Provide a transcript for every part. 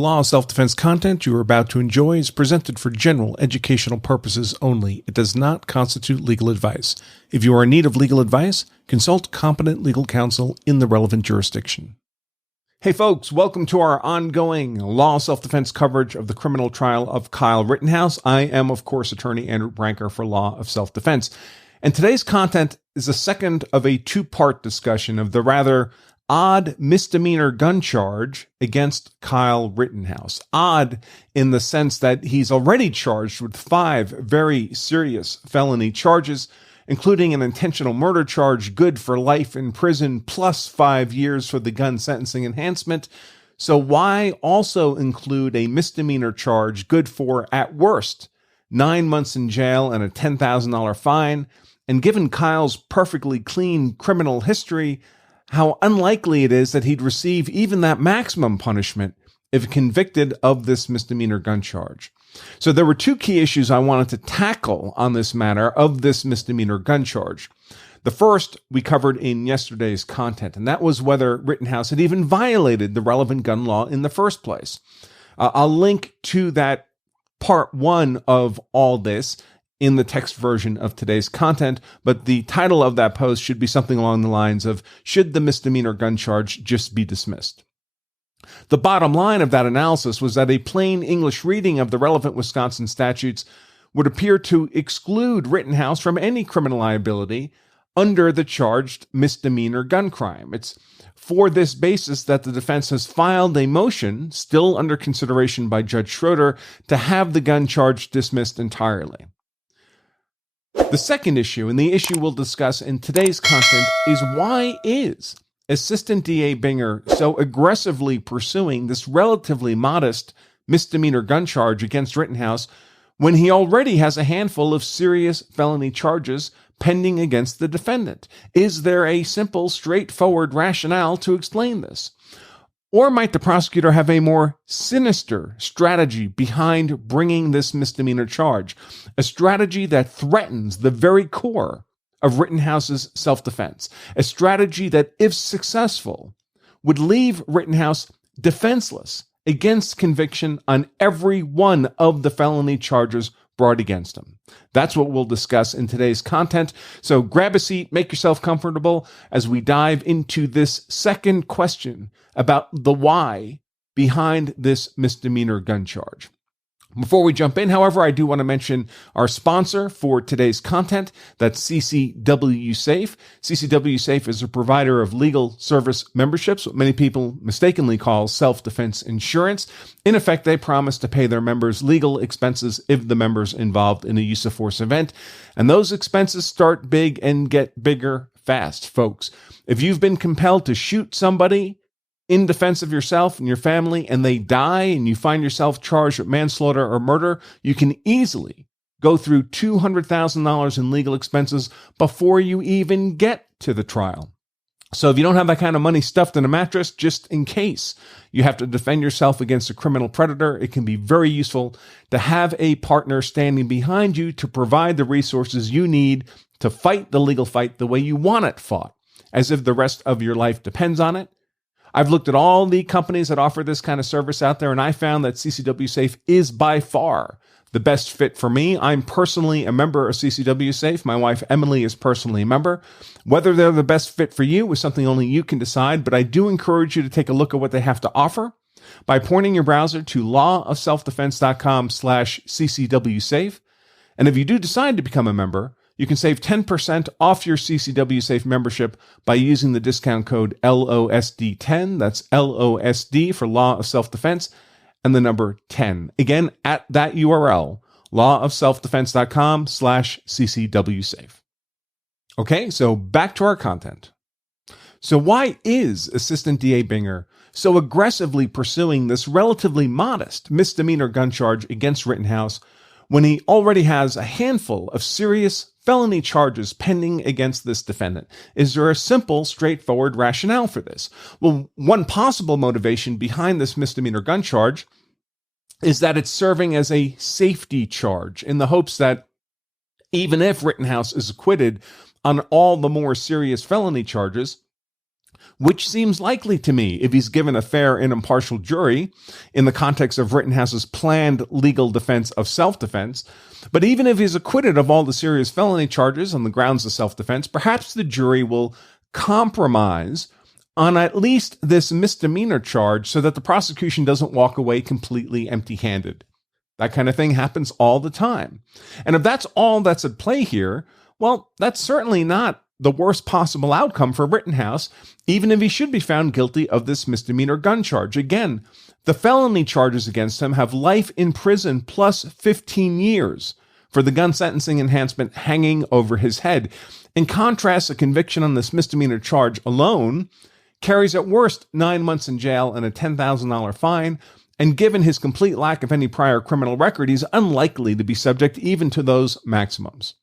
The Law of Self-Defense content you are about to enjoy is presented for general educational purposes only. It does not constitute legal advice. If you are in need of legal advice, consult competent legal counsel in the relevant jurisdiction. Hey folks, welcome to our ongoing Law of Self-Defense coverage of the criminal trial of Kyle Rittenhouse. I am, of course, attorney Andrew Branker for Law of Self-Defense. And today's content is the second of a two-part discussion of the rather odd misdemeanor gun charge against Kyle Rittenhouse. Odd in the sense that he's already charged with 5 very serious felony charges, including an intentional murder charge good for life in prison plus 5 years for the gun sentencing enhancement. So why also include a misdemeanor charge good for, at worst, 9 months in jail and a $10,000 fine? And given Kyle's perfectly clean criminal history, how unlikely it is that he'd receive even that maximum punishment if convicted of this misdemeanor gun charge. So there were 2 key issues I wanted to tackle on this matter of this misdemeanor gun charge. The first we covered in yesterday's content, and that was whether Rittenhouse had even violated the relevant gun law in the first place. I'll link to that part 1 of all this in the text version of today's content, but the title of that post should be something along the lines of, should the misdemeanor gun charge just be dismissed? The bottom line of that analysis was that a plain English reading of the relevant Wisconsin statutes would appear to exclude Rittenhouse from any criminal liability under the charged misdemeanor gun crime. It's for this basis that the defense has filed a motion, still under consideration by Judge Schroeder, to have the gun charge dismissed entirely. The second issue, and the issue we'll discuss in today's content, is why is Assistant DA Binger so aggressively pursuing this relatively modest misdemeanor gun charge against Rittenhouse when he already has a handful of serious felony charges pending against the defendant? Is there a simple, straightforward rationale to explain this? Or might the prosecutor have a more sinister strategy behind bringing this misdemeanor charge, a strategy that threatens the very core of Rittenhouse's self-defense, a strategy that, if successful, would leave Rittenhouse defenseless against conviction on every one of the felony charges brought against him? That's what we'll discuss in today's content. So grab a seat, make yourself comfortable as we dive into this second question about the why behind this misdemeanor gun charge. Before we jump in, however, I do want to mention our sponsor for today's content. That's CCW Safe. CCW Safe is a provider of legal service memberships, what many people mistakenly call self-defense insurance. In effect, they promise to pay their members legal expenses if the member's involved in a use of force event. And those expenses start big and get bigger fast, folks. If you've been compelled to shoot somebody in defense of yourself and your family, and they die, and you find yourself charged with manslaughter or murder, you can easily go through $200,000 in legal expenses before you even get to the trial. So if you don't have that kind of money stuffed in a mattress, just in case you have to defend yourself against a criminal predator, it can be very useful to have a partner standing behind you to provide the resources you need to fight the legal fight the way you want it fought, as if the rest of your life depends on it. I've looked at all the companies that offer this kind of service out there, and I found that CCW Safe is by far the best fit for me. I'm personally a member of CCW Safe. My wife, Emily, is personally a member. Whether they're the best fit for you is something only you can decide, but I do encourage you to take a look at what they have to offer by pointing your browser to lawofselfdefense.com/CCW Safe. And if you do decide to become a member, you can save 10% off your CCW Safe membership by using the discount code LOSD10. That's LOSD for Law of Self-Defense and the number 10. Again, at that URL, lawofselfdefense.com/CCW Safe. Okay, so back to our content. So why is Assistant DA Binger so aggressively pursuing this relatively modest misdemeanor gun charge against Rittenhouse when he already has a handful of serious felony charges pending against this defendant? Is there a simple, straightforward rationale for this? Well, one possible motivation behind this misdemeanor gun charge is that it's serving as a safety charge in the hopes that even if Rittenhouse is acquitted on all the more serious felony charges, which seems likely to me if he's given a fair and impartial jury in the context of Rittenhouse's planned legal defense of self-defense. But even if he's acquitted of all the serious felony charges on the grounds of self-defense, perhaps the jury will compromise on at least this misdemeanor charge so that the prosecution doesn't walk away completely empty-handed. That kind of thing happens all the time. And if that's all that's at play here, well, that's certainly not the worst possible outcome for Rittenhouse, even if he should be found guilty of this misdemeanor gun charge. Again, the felony charges against him have life in prison plus 15 years for the gun sentencing enhancement hanging over his head. In contrast, a conviction on this misdemeanor charge alone carries at worst 9 months in jail and a $10,000 fine, and given his complete lack of any prior criminal record, he's unlikely to be subject even to those maximums.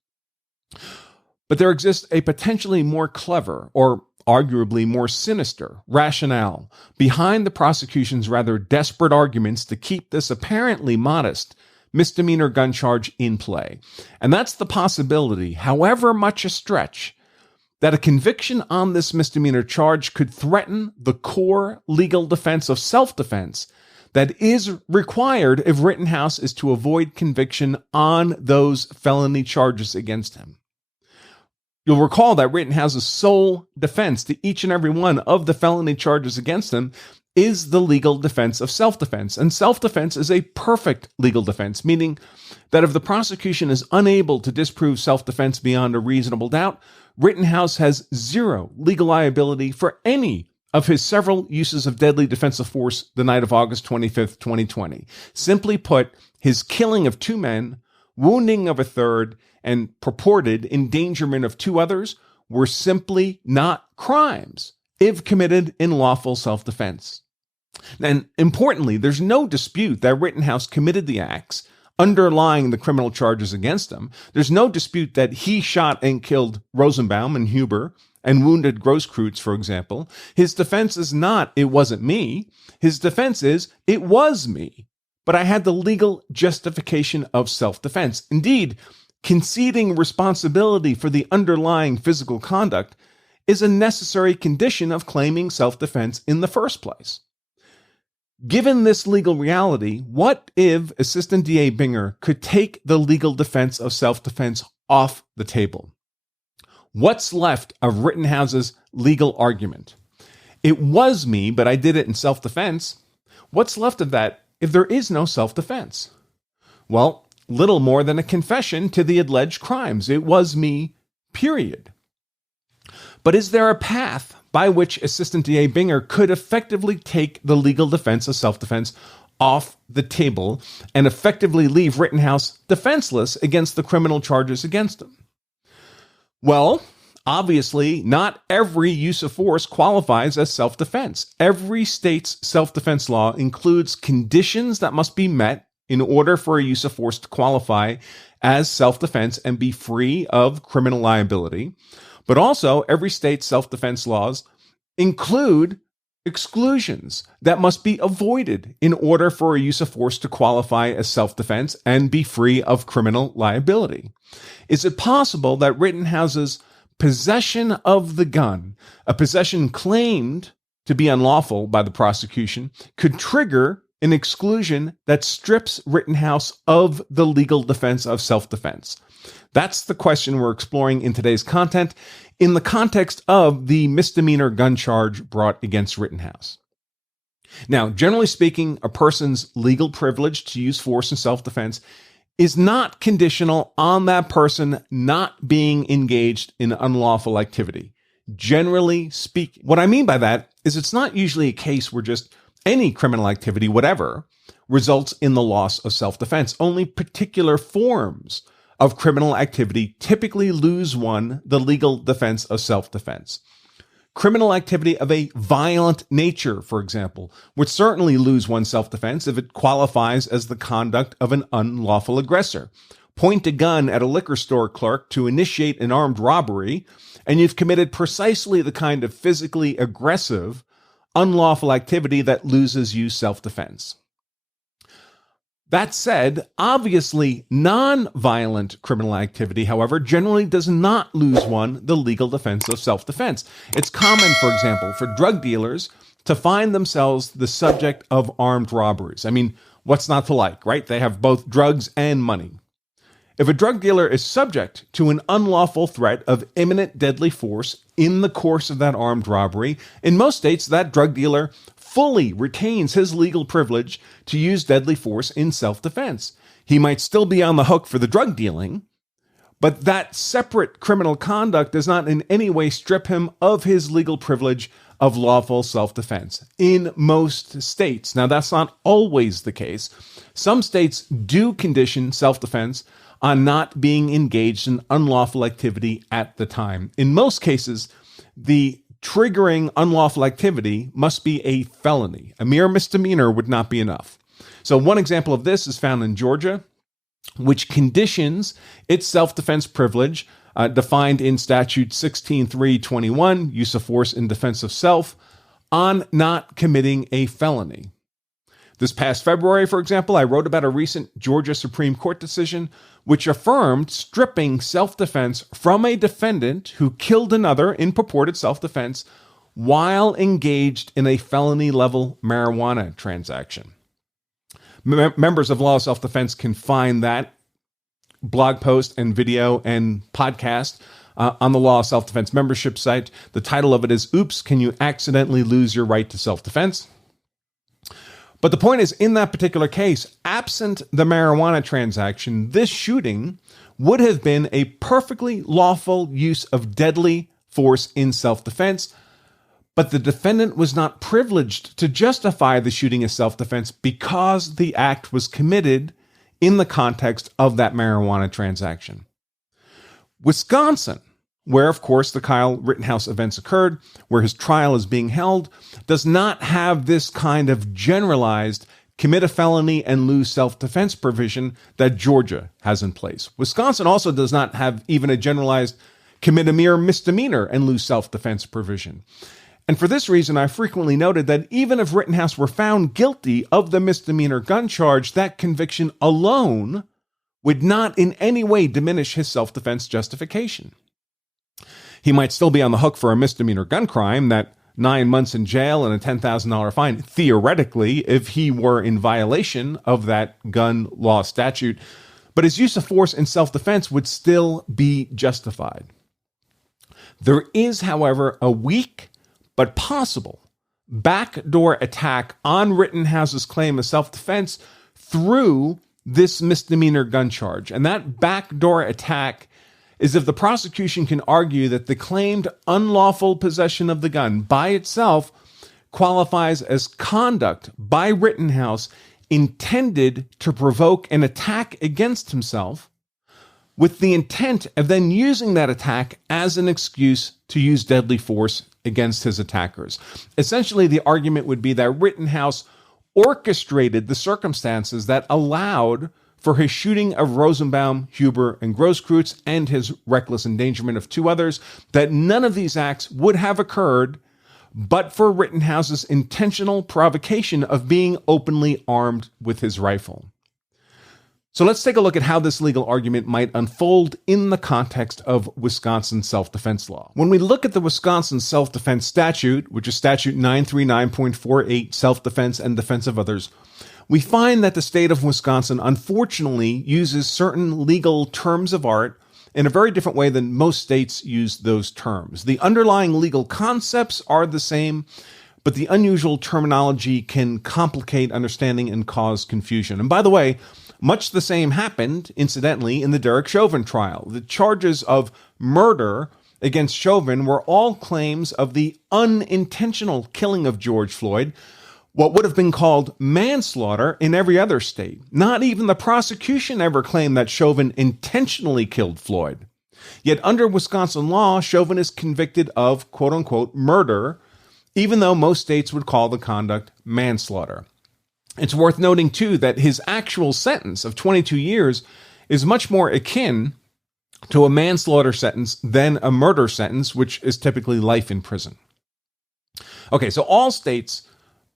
But there exists a potentially more clever, or arguably more sinister, rationale behind the prosecution's rather desperate arguments to keep this apparently modest misdemeanor gun charge in play. And that's the possibility, however much a stretch, that a conviction on this misdemeanor charge could threaten the core legal defense of self-defense that is required if Rittenhouse is to avoid conviction on those felony charges against him. You'll recall that Rittenhouse's sole defense to each and every one of the felony charges against him is the legal defense of self-defense. And self-defense is a perfect legal defense, meaning that if the prosecution is unable to disprove self-defense beyond a reasonable doubt, Rittenhouse has zero legal liability for any of his several uses of deadly defensive force the night of August 25th, 2020. Simply put, his killing of 2 men, wounding of a third, and purported endangerment of 2 others were simply not crimes if committed in lawful self-defense. And importantly, there's no dispute that Rittenhouse committed the acts underlying the criminal charges against him. There's no dispute that he shot and killed Rosenbaum and Huber and wounded Grosskreutz, for example. His defense is not, "It wasn't me." His defense is, "It was me, but I had the legal justification of self-defense." Indeed, conceding responsibility for the underlying physical conduct is a necessary condition of claiming self-defense in the first place. Given this legal reality, what if Assistant DA Binger could take the legal defense of self-defense off the table? What's left of Rittenhouse's legal argument? "It was me, but I did it in self-defense." What's left of that if there is no self-defense? Well, little more than a confession to the alleged crimes. "It was me, period." But is there a path by which Assistant DA Binger could effectively take the legal defense of self-defense off the table and effectively leave Rittenhouse defenseless against the criminal charges against him? Well, obviously, not every use of force qualifies as self-defense. Every state's self-defense law includes conditions that must be met in order for a use of force to qualify as self-defense and be free of criminal liability. But also, every state's self-defense laws include exclusions that must be avoided in order for a use of force to qualify as self-defense and be free of criminal liability. Is it possible that Rittenhouse's possession of the gun, a possession claimed to be unlawful by the prosecution, could trigger an exclusion that strips Rittenhouse of the legal defense of self-defense? That's the question we're exploring in today's content in the context of the misdemeanor gun charge brought against Rittenhouse. Now, generally speaking, a person's legal privilege to use force in self-defense is not conditional on that person not being engaged in unlawful activity. Generally speaking, what I mean by that is it's not usually a case where just any criminal activity, whatever, results in the loss of self-defense. Only particular forms of criminal activity typically lose one the legal defense of self-defense. Criminal activity of a violent nature, for example, would certainly lose one's self-defense if it qualifies as the conduct of an unlawful aggressor. Point a gun at a liquor store clerk to initiate an armed robbery, and you've committed precisely the kind of physically aggressive, unlawful activity that loses you self-defense. That said, obviously non-violent criminal activity, however, generally does not lose one the legal defense of self-defense. It's common, for example, for drug dealers to find themselves the subject of armed robberies. I mean, what's not to like, right? They have both drugs and money. If a drug dealer is subject to an unlawful threat of imminent deadly force in the course of that armed robbery, in most states, that drug dealer fully retains his legal privilege to use deadly force in self-defense. He might still be on the hook for the drug dealing, but that separate criminal conduct does not in any way strip him of his legal privilege of lawful self-defense in most states. Now, that's not always the case. Some states do condition self-defense on not being engaged in unlawful activity at the time. In most cases, the triggering unlawful activity must be a felony. A mere misdemeanor would not be enough. So one example of this is found in Georgia, which conditions its self-defense privilege, defined in statute 16.321, use of force in defense of self, on not committing a felony. This past February, for example, I wrote about a recent Georgia Supreme Court decision which affirmed stripping self-defense from a defendant who killed another in purported self-defense while engaged in a felony-level marijuana transaction. Members of Law of Self-Defense can find that blog post and video and podcast on the Law of Self-Defense membership site. The title of it is, Oops, Can You Accidentally Lose Your Right to Self-Defense? But the point is, in that particular case, absent the marijuana transaction, this shooting would have been a perfectly lawful use of deadly force in self-defense, but the defendant was not privileged to justify the shooting as self-defense because the act was committed in the context of that marijuana transaction. Wisconsin, where, of course, the Kyle Rittenhouse events occurred, where his trial is being held, does not have this kind of generalized commit a felony and lose self-defense provision that Georgia has in place. Wisconsin also does not have even a generalized commit a mere misdemeanor and lose self-defense provision. And for this reason, I frequently noted that even if Rittenhouse were found guilty of the misdemeanor gun charge, that conviction alone would not in any way diminish his self-defense justification. He might still be on the hook for a misdemeanor gun crime, that 9 months in jail and a $10,000 fine, theoretically, if he were in violation of that gun law statute. But his use of force in self-defense would still be justified. There is, however, a weak but possible backdoor attack on Rittenhouse's claim of self-defense through this misdemeanor gun charge. And that backdoor attack is if the prosecution can argue that the claimed unlawful possession of the gun by itself qualifies as conduct by Rittenhouse intended to provoke an attack against himself, with the intent of then using that attack as an excuse to use deadly force against his attackers. Essentially, the argument would be that Rittenhouse orchestrated the circumstances that allowed for his shooting of Rosenbaum, Huber, and Grosskreutz, and his reckless endangerment of 2 others, that none of these acts would have occurred but for Rittenhouse's intentional provocation of being openly armed with his rifle. So let's take a look at how this legal argument might unfold in the context of Wisconsin self-defense law. When we look at the Wisconsin self-defense statute, which is statute 939.48, self-defense and defense of others, we find that the state of Wisconsin, unfortunately, uses certain legal terms of art in a very different way than most states use those terms. The underlying legal concepts are the same, but the unusual terminology can complicate understanding and cause confusion. And by the way, much the same happened, incidentally, in the Derek Chauvin trial. The charges of murder against Chauvin were all claims of the unintentional killing of George Floyd, what would have been called manslaughter in every other state. Not even the prosecution ever claimed that Chauvin intentionally killed Floyd. Yet under Wisconsin law, Chauvin is convicted of quote-unquote murder, even though most states would call the conduct manslaughter. It's worth noting, too, that his actual sentence of 22 years is much more akin to a manslaughter sentence than a murder sentence, which is typically life in prison. Okay, so all states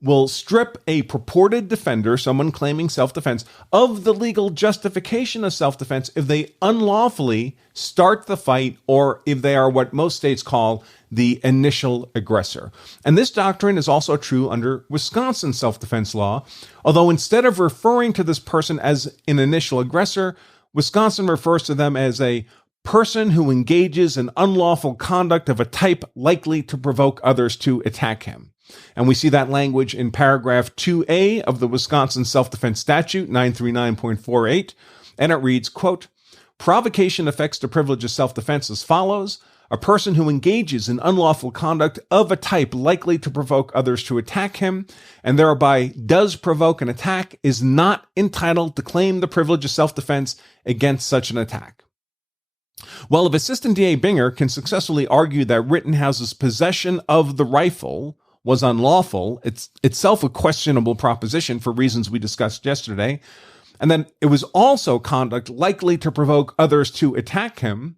will strip a purported defender, someone claiming self-defense, of the legal justification of self-defense if they unlawfully start the fight or if they are what most states call the initial aggressor. And this doctrine is also true under Wisconsin self-defense law, although instead of referring to this person as an initial aggressor, Wisconsin refers to them as a person who engages in unlawful conduct of a type likely to provoke others to attack him. And we see that language in paragraph 2A of the Wisconsin Self-Defense Statute 939.48, and it reads, quote, provocation affects the privilege of self-defense as follows. A person who engages in unlawful conduct of a type likely to provoke others to attack him and thereby does provoke an attack is not entitled to claim the privilege of self-defense against such an attack. Well, if Assistant DA Binger can successfully argue that Rittenhouse's possession of the rifle was unlawful, it's itself a questionable proposition for reasons we discussed yesterday, and then it was also conduct likely to provoke others to attack him,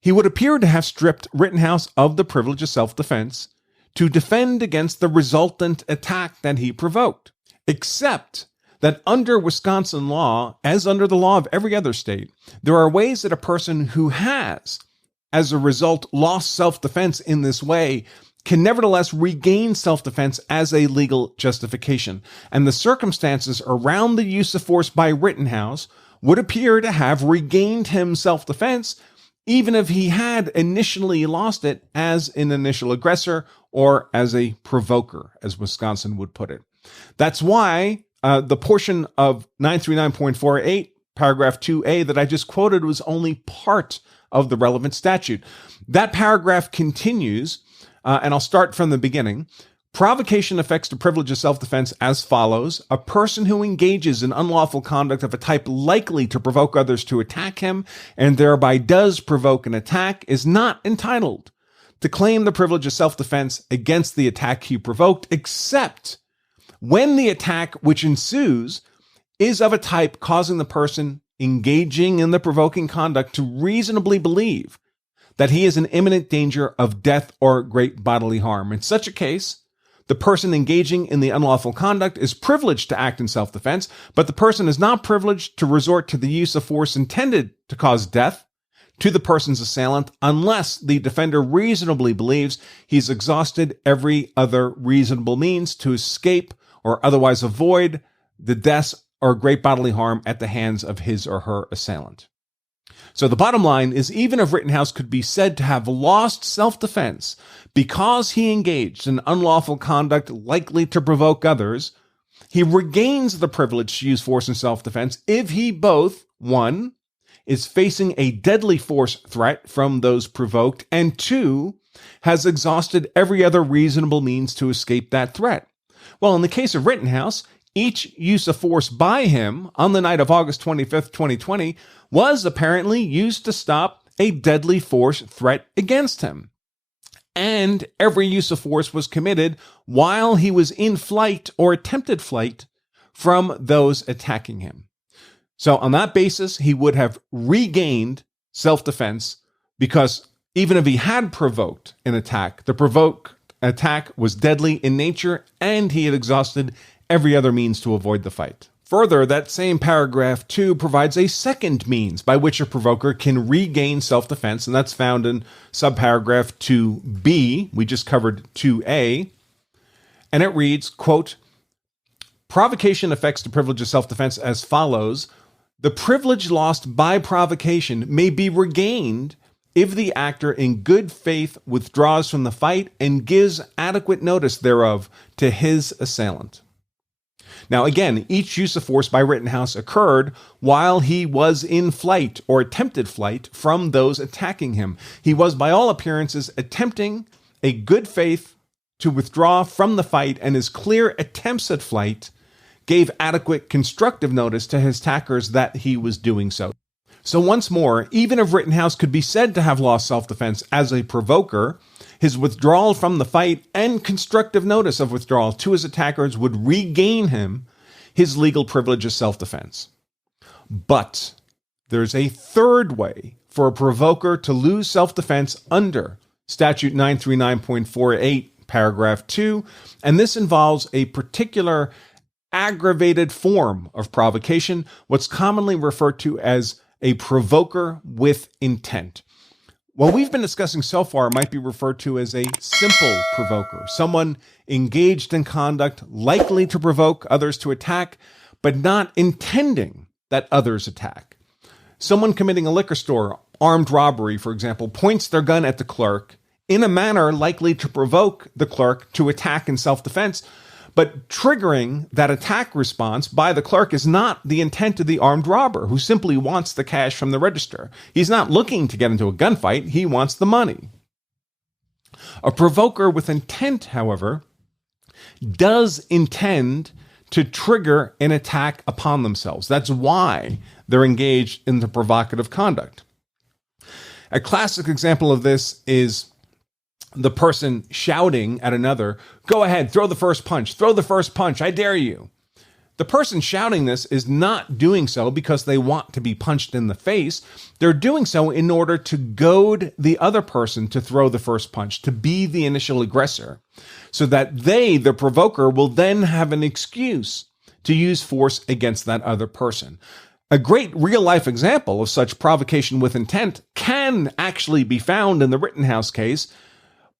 he would appear to have stripped Rittenhouse of the privilege of self-defense to defend against the resultant attack that he provoked, except that under Wisconsin law, as under the law of every other state, there are ways that a person who has, as a result, lost self-defense in this way can nevertheless regain self-defense as a legal justification. And the circumstances around the use of force by Rittenhouse would appear to have regained him self-defense, even if he had initially lost it as an initial aggressor or as a provoker, as Wisconsin would put it. That's why the portion of 939.48, paragraph 2A that I just quoted was only part of the relevant statute. That paragraph continues, and I'll start from the beginning. Provocation affects the privilege of self-defense as follows. A person who engages in unlawful conduct of a type likely to provoke others to attack him and thereby does provoke an attack is not entitled to claim the privilege of self-defense against the attack he provoked, except when the attack which ensues is of a type causing the person engaging in the provoking conduct to reasonably believe that he is in imminent danger of death or great bodily harm. In such a case, the person engaging in the unlawful conduct is privileged to act in self-defense, but the person is not privileged to resort to the use of force intended to cause death to the person's assailant unless the defender reasonably believes he's exhausted every other reasonable means to escape or otherwise avoid the death or great bodily harm at the hands of his or her assailant. So the bottom line is, even if Rittenhouse could be said to have lost self-defense because he engaged in unlawful conduct likely to provoke others, he regains the privilege to use force in self-defense if he both, 1, is facing a deadly force threat from those provoked, and 2, has exhausted every other reasonable means to escape that threat. Well, in the case of Rittenhouse, each use of force by him on the night of August 25th, 2020, was apparently used to stop a deadly force threat against him. And every use of force was committed while he was in flight or attempted flight from those attacking him. So on that basis, he would have regained self-defense because even if he had provoked an attack, the provoked attack was deadly in nature and he had exhausted every other means to avoid the fight. Further, that same paragraph 2 provides a second means by which a provoker can regain self-defense, and that's found in subparagraph 2B. We just covered 2A. And it reads, quote, provocation affects the privilege of self-defense as follows. The privilege lost by provocation may be regained if the actor in good faith withdraws from the fight and gives adequate notice thereof to his assailant. Now, again, each use of force by Rittenhouse occurred while he was in flight or attempted flight from those attacking him. He was, by all appearances, attempting a good faith to withdraw from the fight, and his clear attempts at flight gave adequate constructive notice to his attackers that he was doing so. So once more, even if Rittenhouse could be said to have lost self-defense as a provoker, his withdrawal from the fight and constructive notice of withdrawal to his attackers would regain him his legal privilege of self-defense. But there's a third way for a provoker to lose self-defense under Statute 939.48 paragraph 2, and this involves a particular aggravated form of provocation, what's commonly referred to as a provoker with intent. What we've been discussing so far might be referred to as a simple provoker, someone engaged in conduct likely to provoke others to attack, but not intending that others attack. Someone committing a liquor store armed robbery, for example, points their gun at the clerk in a manner likely to provoke the clerk to attack in self-defense, but triggering that attack response by the clerk is not the intent of the armed robber, who simply wants the cash from the register. He's not looking to get into a gunfight. He wants the money. A provoker with intent, however, does intend to trigger an attack upon themselves. That's why they're engaged in the provocative conduct. A classic example of this is the person shouting at another, "Go ahead, throw the first punch, I dare you." The person shouting this is not doing so because they want to be punched in the face. They're doing so in order to goad the other person to throw the first punch, to be the initial aggressor, so that they, the provoker, will then have an excuse to use force against that other person. A great real-life example of such provocation with intent can actually be found in the Rittenhouse case,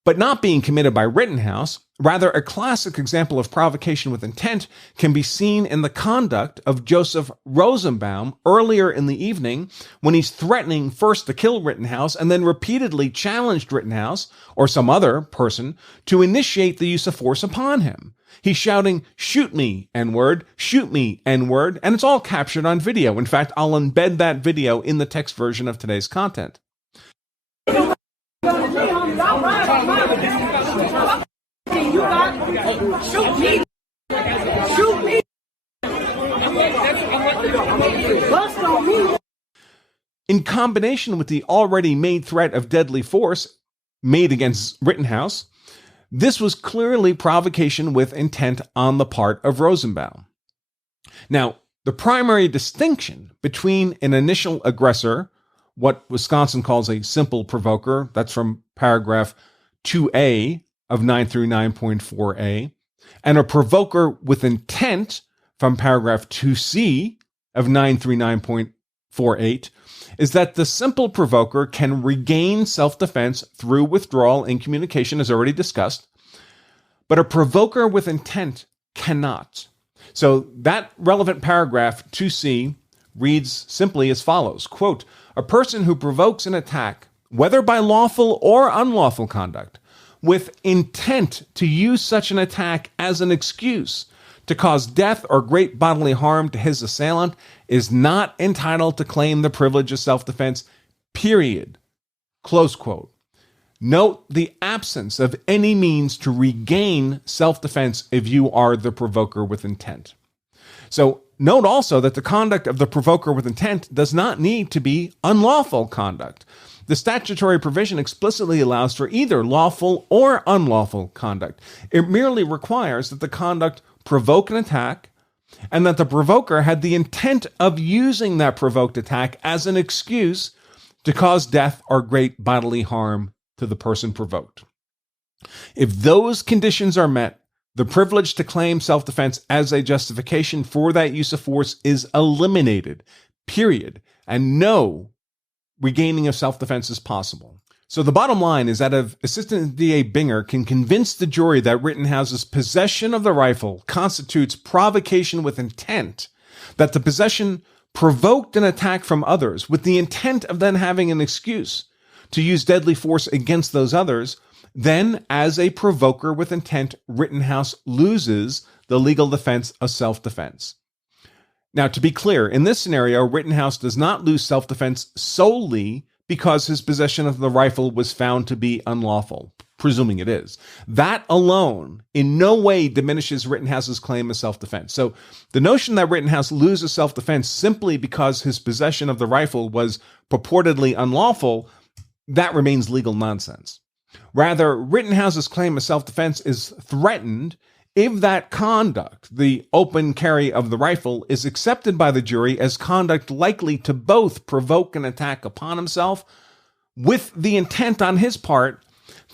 but not being committed by Rittenhouse. Rather, a classic example of provocation with intent can be seen in the conduct of Joseph Rosenbaum earlier in the evening, when he's threatening first to kill Rittenhouse and then repeatedly challenged Rittenhouse or some other person to initiate the use of force upon him. He's shouting, "Shoot me, N-word, shoot me, N-word," and it's all captured on video. In fact, I'll embed that video in the text version of today's content. Shoot me! Shoot me! Bust on me! In combination with the already made threat of deadly force made against Rittenhouse, this was clearly provocation with intent on the part of Rosenbaum. Now, the primary distinction between an initial aggressor, what Wisconsin calls a simple provoker, that's from paragraph 2A of 939.4a, and a provoker with intent from paragraph 2c of 939.48, is that the simple provoker can regain self-defense through withdrawal in communication, as already discussed, but a provoker with intent cannot. So that relevant paragraph 2c reads simply as follows, quote, "A person who provokes an attack, whether by lawful or unlawful conduct, with intent to use such an attack as an excuse to cause death or great bodily harm to his assailant, is not entitled to claim the privilege of self-defense, period." Close quote. Note the absence of any means to regain self-defense if you are the provoker with intent. So note also that the conduct of the provoker with intent does not need to be unlawful conduct. The statutory provision explicitly allows for either lawful or unlawful conduct. It merely requires that the conduct provoke an attack and that the provoker had the intent of using that provoked attack as an excuse to cause death or great bodily harm to the person provoked. If those conditions are met, the privilege to claim self-defense as a justification for that use of force is eliminated, period, and no regaining of self-defense is possible. So the bottom line is that if Assistant DA Binger can convince the jury that Rittenhouse's possession of the rifle constitutes provocation with intent, that the possession provoked an attack from others with the intent of then having an excuse to use deadly force against those others, then as a provoker with intent, Rittenhouse loses the legal defense of self-defense. Now, to be clear, in this scenario, Rittenhouse does not lose self-defense solely because his possession of the rifle was found to be unlawful, presuming it is. That alone in no way diminishes Rittenhouse's claim of self-defense. So the notion that Rittenhouse loses self-defense simply because his possession of the rifle was purportedly unlawful, that remains legal nonsense. Rather, Rittenhouse's claim of self-defense is threatened if that conduct, the open carry of the rifle, is accepted by the jury as conduct likely to both provoke an attack upon himself with the intent on his part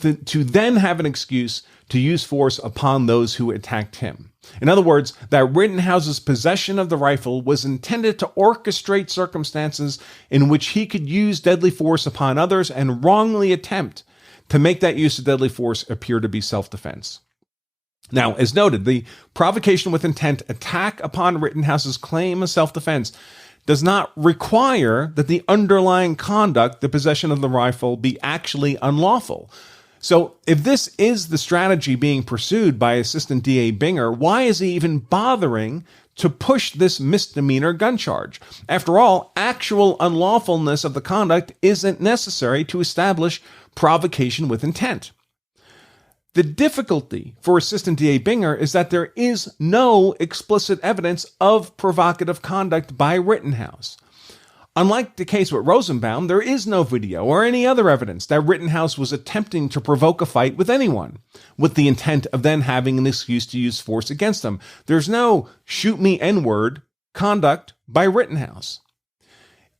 to then have an excuse to use force upon those who attacked him. In other words, that Rittenhouse's possession of the rifle was intended to orchestrate circumstances in which he could use deadly force upon others and wrongly attempt to make that use of deadly force appear to be self-defense. Now, as noted, the provocation with intent attack upon Rittenhouse's claim of self-defense does not require that the underlying conduct, the possession of the rifle, be actually unlawful. So if this is the strategy being pursued by Assistant DA Binger, why is he even bothering to push this misdemeanor gun charge? After all, actual unlawfulness of the conduct isn't necessary to establish provocation with intent. The difficulty for Assistant DA Binger is that there is no explicit evidence of provocative conduct by Rittenhouse. Unlike the case with Rosenbaum, there is no video or any other evidence that Rittenhouse was attempting to provoke a fight with anyone with the intent of then having an excuse to use force against them. There's no shoot me N-word conduct by Rittenhouse.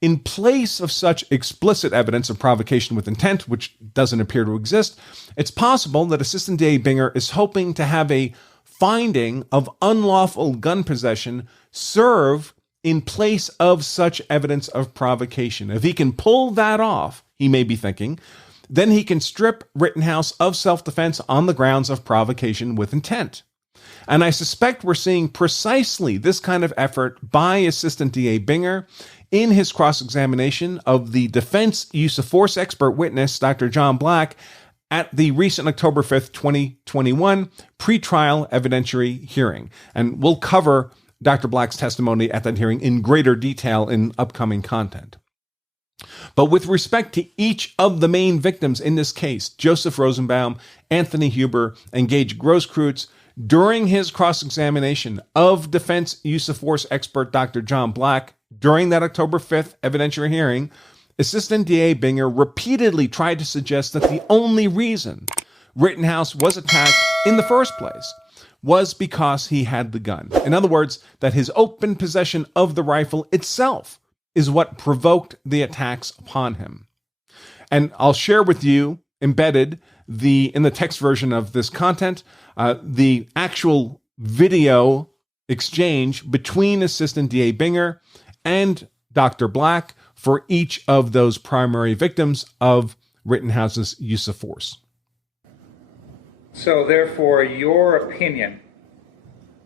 In place of such explicit evidence of provocation with intent, which doesn't appear to exist, it's possible that Assistant DA Binger is hoping to have a finding of unlawful gun possession serve in place of such evidence of provocation. If he can pull that off, he may be thinking, then he can strip Rittenhouse of self-defense on the grounds of provocation with intent. And I suspect we're seeing precisely this kind of effort by Assistant DA Binger in his cross-examination of the defense use of force expert witness, Dr. John Black, at the recent October 5th, 2021 pretrial evidentiary hearing. And we'll cover Dr. Black's testimony at that hearing in greater detail in upcoming content. But with respect to each of the main victims in this case, Joseph Rosenbaum, Anthony Huber, and Gage Grosskreutz, during his cross-examination of defense use of force expert Dr. John Black during that October 5th evidentiary hearing, Assistant DA Binger repeatedly tried to suggest that the only reason Rittenhouse was attacked in the first place was because he had the gun. In other words, that his open possession of the rifle itself is what provoked the attacks upon him. And I'll share with you, embedded in the text version of this content, the actual video exchange between Assistant DA Binger and Dr. Black for each of those primary victims of Rittenhouse's use of force. So therefore, your opinion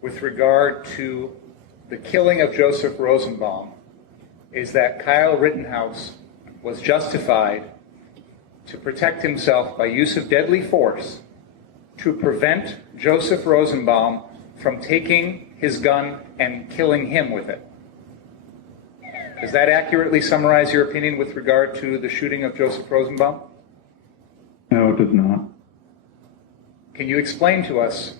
with regard to the killing of Joseph Rosenbaum is that Kyle Rittenhouse was justified to protect himself by use of deadly force to prevent Joseph Rosenbaum from taking his gun and killing him with it. Does that accurately summarize your opinion with regard to the shooting of Joseph Rosenbaum? No, it does not. Can you explain to us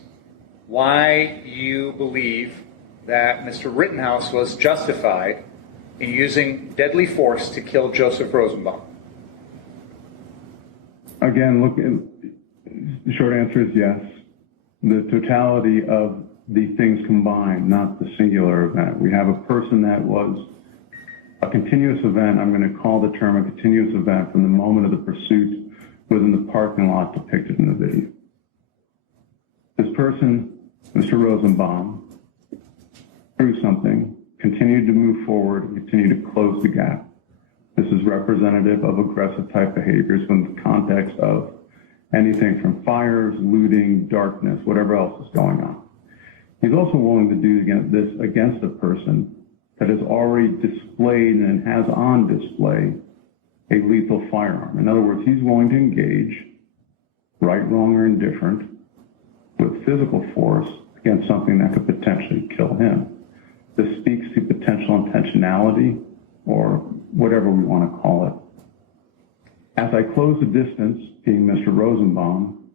why you believe that Mr. Rittenhouse was justified in using deadly force to kill Joseph Rosenbaum? Again, the short answer is yes. The totality of the things combined, not the singular event. We have a person that was a continuous event. I'm going to call the term a continuous event from the moment of the pursuit within the parking lot depicted in the video. This person, Mr. Rosenbaum, through something, continued to move forward and continued to close the gap. This is representative of aggressive type behaviors in the context of anything from fires, looting, darkness, whatever else is going on. He's also willing to do this against a person that has already displayed and has on display a lethal firearm. In other words, he's willing to engage, right, wrong, or indifferent, with physical force against something that could potentially kill him. This speaks to potential intentionality, or whatever we want to call it. As I close the distance, being Mr. Rosenbaum,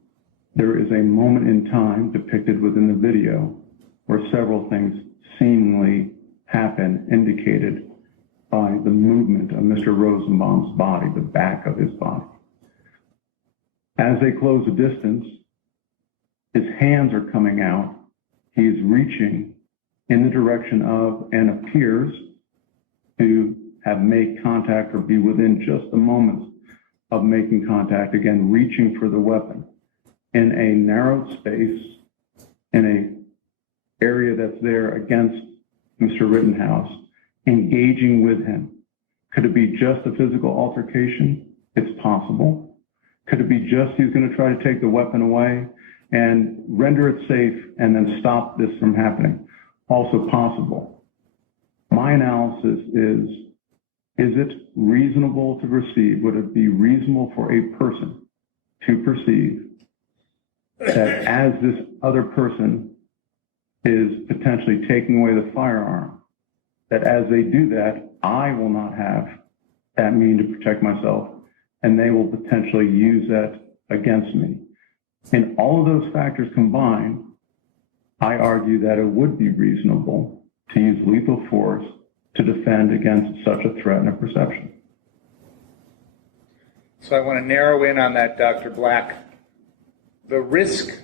there is a moment in time depicted within the video where several things seemingly happen, indicated by the movement of Mr. Rosenbaum's body, the back of his body. As they close the distance, his hands are coming out. He is reaching in the direction of and appears to have made contact or be within just a moment of making contact, again, reaching for the weapon in a narrow space, in an area that's there against Mr. Rittenhouse, engaging with him. Could it be just a physical altercation? It's possible. Could it be just he's going to try to take the weapon away and render it safe and then stop this from happening? Also possible. My analysis is it reasonable to perceive, would it be reasonable for a person to perceive that as this other person is potentially taking away the firearm, that as they do that, I will not have that mean to protect myself, and they will potentially use that against me. And all of those factors combined, I argue that it would be reasonable to use lethal force to defend against such a threat and a perception. So I want to narrow in on that, Dr. Black. The risk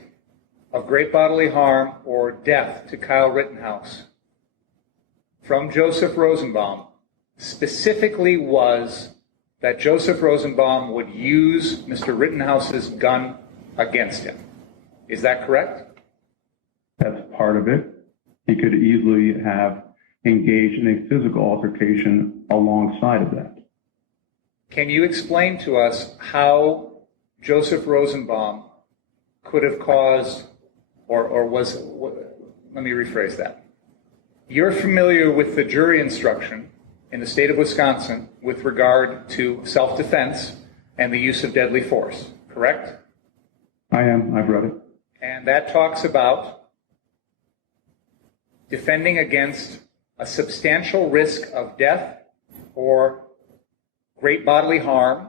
of great bodily harm or death to Kyle Rittenhouse from Joseph Rosenbaum specifically was that Joseph Rosenbaum would use Mr. Rittenhouse's gun against him. Is that correct? That's part of it. He could easily have engaged in a physical altercation alongside of that. Can you explain to us how Joseph Rosenbaum could have caused, or was, let me rephrase that. You're familiar with the jury instruction in the state of Wisconsin with regard to self-defense and the use of deadly force, correct? I am. I've read it. And that talks about defending against a substantial risk of death or great bodily harm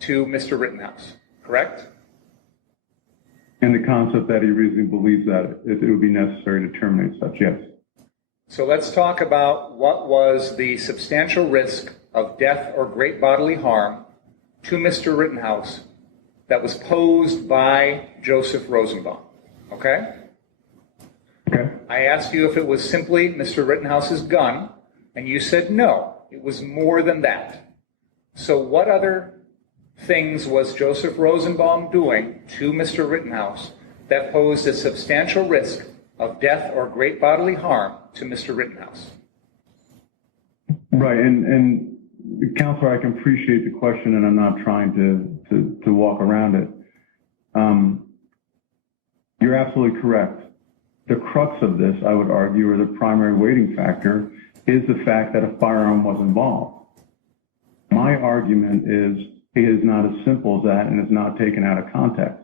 to Mr. Rittenhouse, correct? In the concept that he reasonably believes that it would be necessary to terminate such, yes. So let's talk about what was the substantial risk of death or great bodily harm to Mr. Rittenhouse that was posed by Joseph Rosenbaum, okay? Okay. I asked you if it was simply Mr. Rittenhouse's gun, and you said no, it was more than that. So what other things was Joseph Rosenbaum doing to Mr. Rittenhouse that posed a substantial risk of death or great bodily harm to Mr. Rittenhouse? Right, and Counselor, I can appreciate the question, and I'm not trying to walk around it. You're absolutely correct. The crux of this, I would argue, or the primary weighting factor, is the fact that a firearm was involved. My argument is it is not as simple as that and is not taken out of context.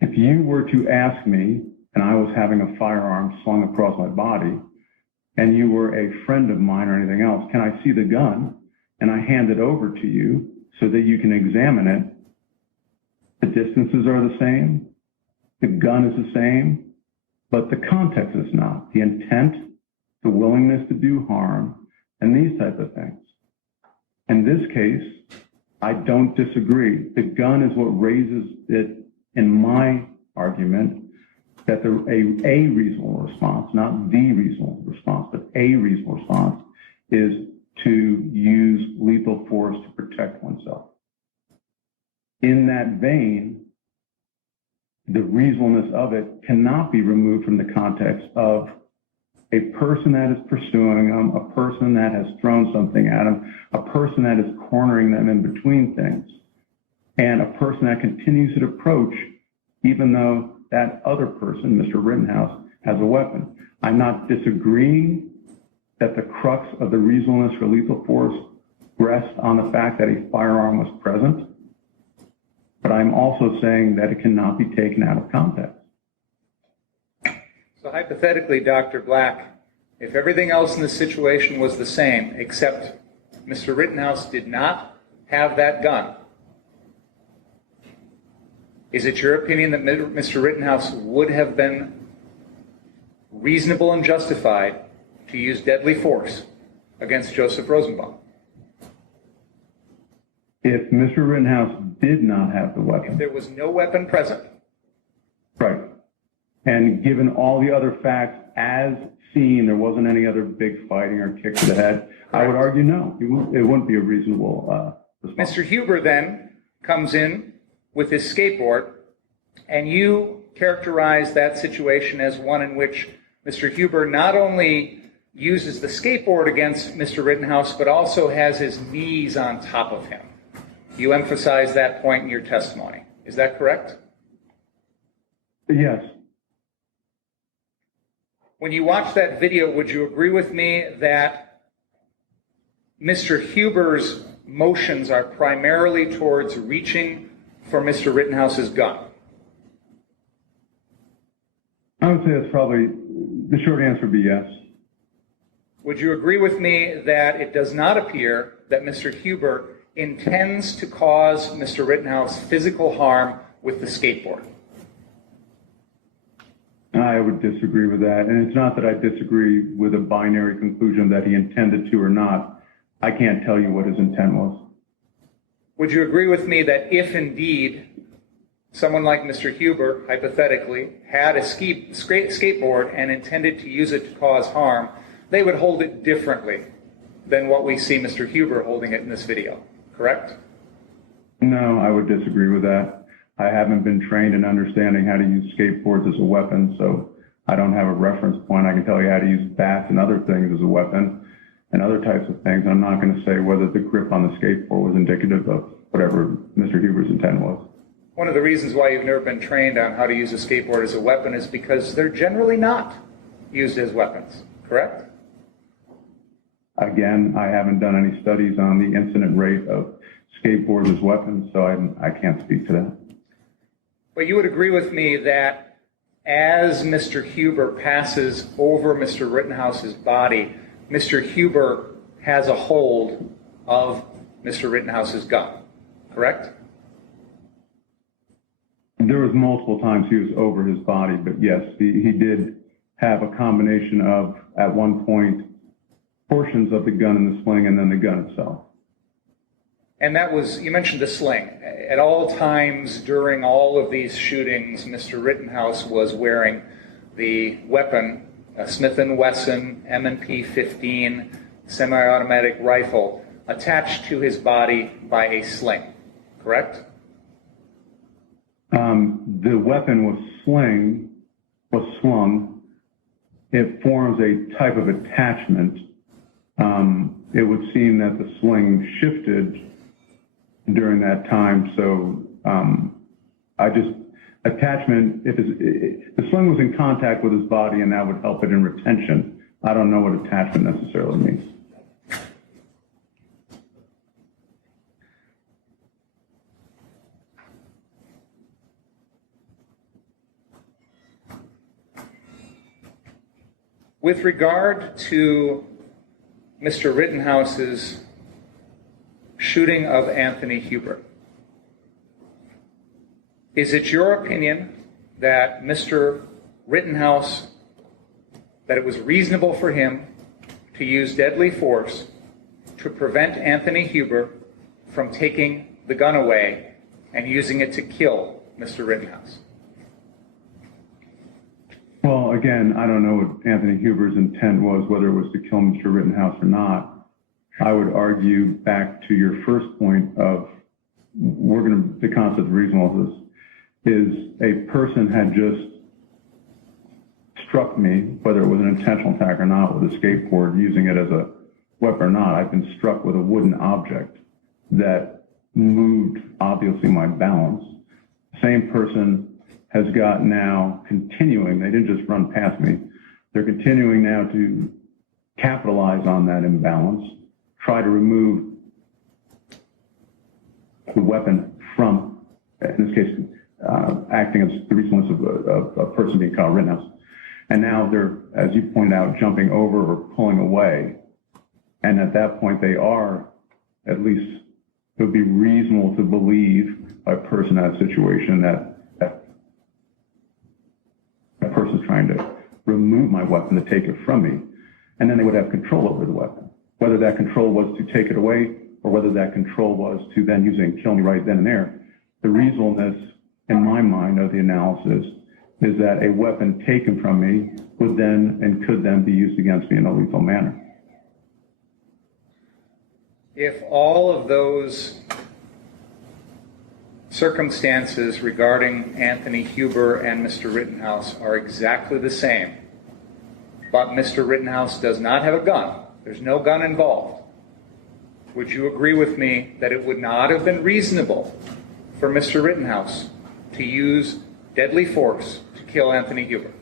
If you were to ask me, and I was having a firearm slung across my body, and you were a friend of mine or anything else, can I see the gun? And I hand it over to you so that you can examine it. The distances are the same. The gun is the same. But the context is not. The intent, the willingness to do harm, and these type of things. In this case, I don't disagree. The gun is what raises it in my argument that a reasonable response, not the reasonable response, but a reasonable response is to use lethal force to protect oneself. In that vein, the reasonableness of it cannot be removed from the context of a person that is pursuing them, a person that has thrown something at them, a person that is cornering them in between things, and a person that continues to approach even though that other person, Mr. Rittenhouse, has a weapon. I'm not disagreeing that the crux of the reasonableness for lethal force rests on the fact that a firearm was present, but I'm also saying that it cannot be taken out of context. So hypothetically, Dr. Black, if everything else in the situation was the same, except Mr. Rittenhouse did not have that gun, is it your opinion that Mr. Rittenhouse would have been reasonable and justified to use deadly force against Joseph Rosenbaum? If Mr. Rittenhouse did not have the weapon. If there was no weapon present. Right. And given all the other facts as seen, there wasn't any other big fighting or kick to the head, I would argue no. It wouldn't be a reasonable Mr. Huber then comes in with his skateboard, and you characterize that situation as one in which Mr. Huber not only uses the skateboard against Mr. Rittenhouse, but also has his knees on top of him. You emphasize that point in your testimony. Is that correct? Yes. When you watch that video, would you agree with me that Mr. Huber's motions are primarily towards reaching for Mr. Rittenhouse's gun? I would say that's probably, the short answer would be yes. Would you agree with me that it does not appear that Mr. Huber intends to cause Mr. Rittenhouse physical harm with the skateboard? I would disagree with that. And it's not that I disagree with a binary conclusion that he intended to or not. I can't tell you what his intent was. Would you agree with me that if indeed someone like Mr. Huber, hypothetically, had a skateboard and intended to use it to cause harm, they would hold it differently than what we see Mr. Huber holding it in this video, correct? No, I would disagree with that. I haven't been trained in understanding how to use skateboards as a weapon, so I don't have a reference point. I can tell you how to use bats and other things as a weapon and other types of things. I'm not going to say whether the grip on the skateboard was indicative of whatever Mr. Huber's intent was. One of the reasons why you've never been trained on how to use a skateboard as a weapon is because they're generally not used as weapons, correct? Again, I haven't done any studies on the incident rate of skateboards as weapons, so I can't speak to that. But you would agree with me that as Mr. Huber passes over Mr. Rittenhouse's body, Mr. Huber has a hold of Mr. Rittenhouse's gun, correct? There was multiple times he was over his body, but yes, he did have a combination of, at one point, portions of the gun in the sling and then the gun itself. And that was, you mentioned the sling. At all times during all of these shootings, Mr. Rittenhouse was wearing the weapon, a Smith & Wesson M&P 15 semi-automatic rifle, attached to his body by a sling, correct? The weapon was slung. It forms a type of attachment. It would seem that the sling shifted during that time. So attachment, the sling was in contact with his body and that would help it in retention. I don't know what attachment necessarily means. With regard to Mr. Rittenhouse's shooting of Anthony Huber, is it your opinion that Mr. Rittenhouse, that it was reasonable for him to use deadly force to prevent Anthony Huber from taking the gun away and using it to kill Mr. Rittenhouse? Well, again, I don't know what Anthony Huber's intent was, whether it was to kill Mr. Rittenhouse or not. I would argue back to your first point of the concept of reasonableness is a person had just struck me, whether it was an intentional attack or not, with a skateboard, using it as a weapon or not. I've been struck with a wooden object that moved, obviously, my balance. Same person has got now continuing, they didn't just run past me, they're continuing now to capitalize on that imbalance, try to remove the weapon from, in this case, acting as the reasonableness of a person being caught Rittenhouse. And now they're, as you point out, jumping over or pulling away. And at that point, they are, at least, it would be reasonable to believe by a person in that situation that person's trying to remove my weapon to take it from me, and then they would have control over the weapon. Whether that control was to take it away or whether that control was to then use it and kill me right then and there, the reasonableness in my mind of the analysis is that a weapon taken from me would then and could then be used against me in a lethal manner. if all of those circumstances regarding Anthony Huber and Mr. Rittenhouse are exactly the same, but Mr. Rittenhouse does not have a gun, there's no gun involved, would you agree with me that it would not have been reasonable for Mr. Rittenhouse to use deadly force to kill Anthony Huber?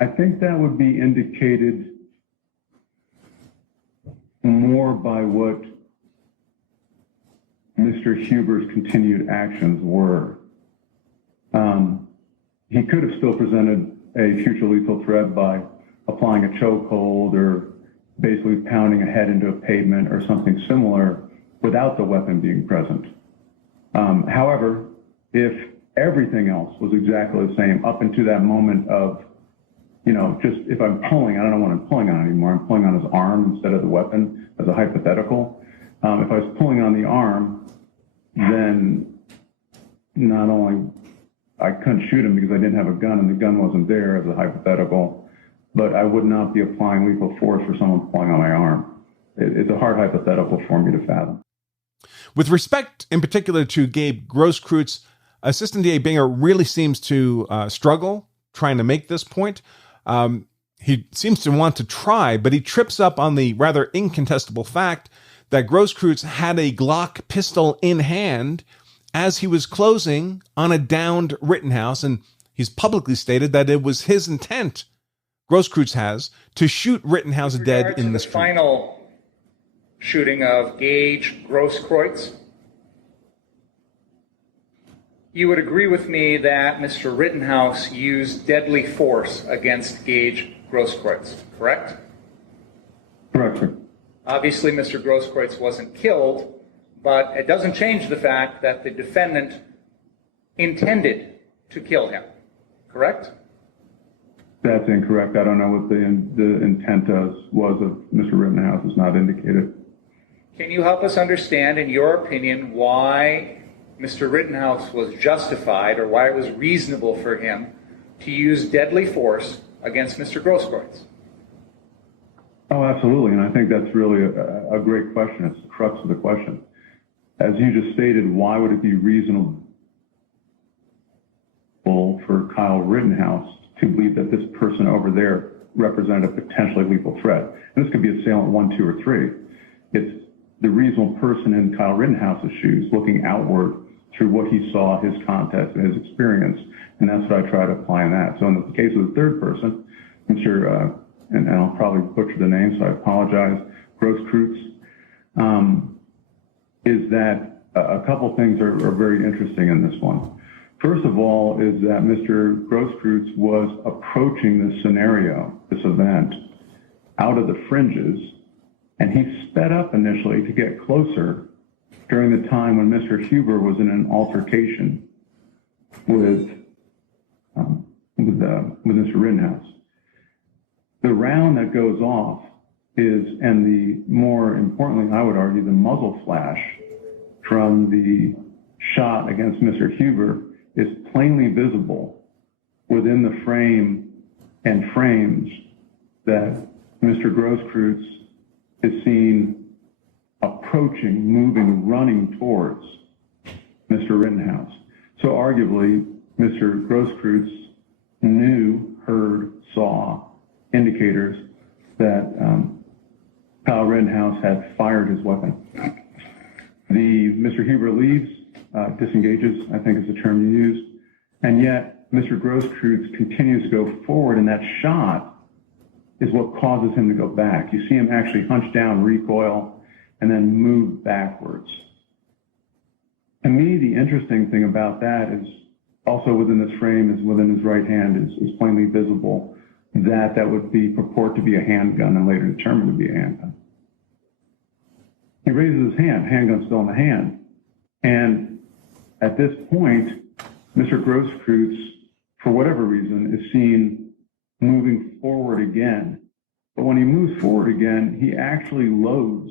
I think that would be indicated more by what Mr. Huber's continued actions were. He could have still presented a future lethal threat by applying a chokehold or basically pounding a head into a pavement or something similar without the weapon being present. However, if everything else was exactly the same up into that moment of, just if I'm pulling, I don't know what I'm pulling on anymore. I'm pulling on his arm instead of the weapon as a hypothetical. If I was pulling on the arm, then not only I couldn't shoot him because I didn't have a gun and the gun wasn't there as a hypothetical, but I would not be applying lethal force for someone pulling on my arm. It's a hard hypothetical for me to fathom. With respect in particular to Gabe Grosskreutz, Assistant DA Binger really seems to struggle trying to make this point. He seems to want to try, but he trips up on the rather incontestable fact that Grosskreutz had a Glock pistol in hand as he was closing on a downed Rittenhouse, and he's publicly stated that it was his intent, Grosskreutz has, to shoot Rittenhouse dead in the street. Final shooting of Gage Grosskreutz, you would agree with me that Mr. Rittenhouse used deadly force against Gage Grosskreutz, correct? Correct, sir. Obviously, Mr. Grosskreutz wasn't killed, but it doesn't change the fact that the defendant intended to kill him, correct? That's incorrect. I don't know what the intent was of Mr. Rittenhouse. It's not indicated. Can you help us understand, in your opinion, why Mr. Rittenhouse was justified or why it was reasonable for him to use deadly force against Mr. Grosskreutz? Oh, absolutely. And I think that's really a great question. It's the crux of the question. As you just stated, why would it be reasonable for Kyle Rittenhouse to believe that this person over there represented a potentially lethal threat? And this could be assailant 1, 2, or 3. It's the reasonable person in Kyle Rittenhouse's shoes looking outward through what he saw, his context, and his experience. And that's what I try to apply in that. So in the case of the third person, Mr. And I'll probably butcher the name, so I apologize, Grosskreutz, is that a couple things are very interesting in this one. First of all is that Mr. Grosskreutz was approaching this scenario, this event, out of the fringes, and he sped up initially to get closer during the time when Mr. Huber was in an altercation with Mr. Rittenhouse. The round that goes off is, and the more importantly, I would argue, the muzzle flash from the shot against Mr. Huber is plainly visible within the frame and frames that Mr. Grosskreutz is seen approaching, moving, running towards Mr. Rittenhouse. So arguably, Mr. Grosskreutz knew, heard, saw indicators that Kyle Rittenhouse had fired his weapon. Mr. Huber leaves, disengages, I think is the term you used, and yet Mr. Grosskreutz continues to go forward, and that shot is what causes him to go back. You see him actually hunch down, recoil, and then move backwards. To me, the interesting thing about that is also within this frame, is within his right hand is plainly visible that would be purport to be a handgun and later determined to be a handgun. He raises his hand, handgun's still in the hand. And at this point, Mr. Grosskreutz, for whatever reason, is seen moving forward again. But when he moves forward again, he actually loads,